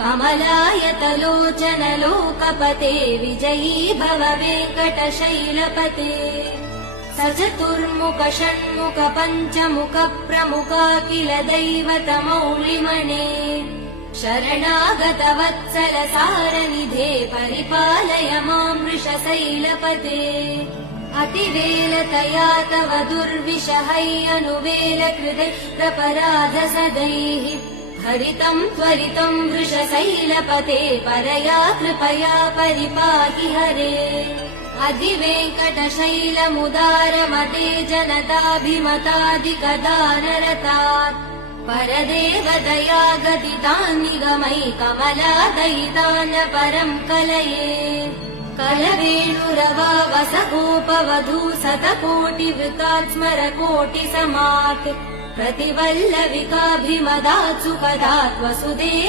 कमलायतलोचन लोकपते विजयी भव वेङ्कटशैलपते सचतुर्मुख षण्मुख पञ्चमुख प्रमुखाखिल दैवतमौलिमणे शरणागत वत्सल सारनिधे परिपालय मां वृषशैलपते अतिवेलतया तव दुर्विषहैरनुवेल कृते प्रपराध सदैः हरितं त्वरितं वृषशैलपते परया कृपया परिपाहि हरे अधिवेङ्कटशैलमुदारमते जनताभिमतादिकदानरतात् परदेव दया गदितान् निगमै कमलादयितान् परं कलये कलवेणुरवा वसगोपवधू शतकोटिवृतात् स्मरकोटिसमात् प्रतिवल्लविकाभिमदात् सुखदात् वसुदेव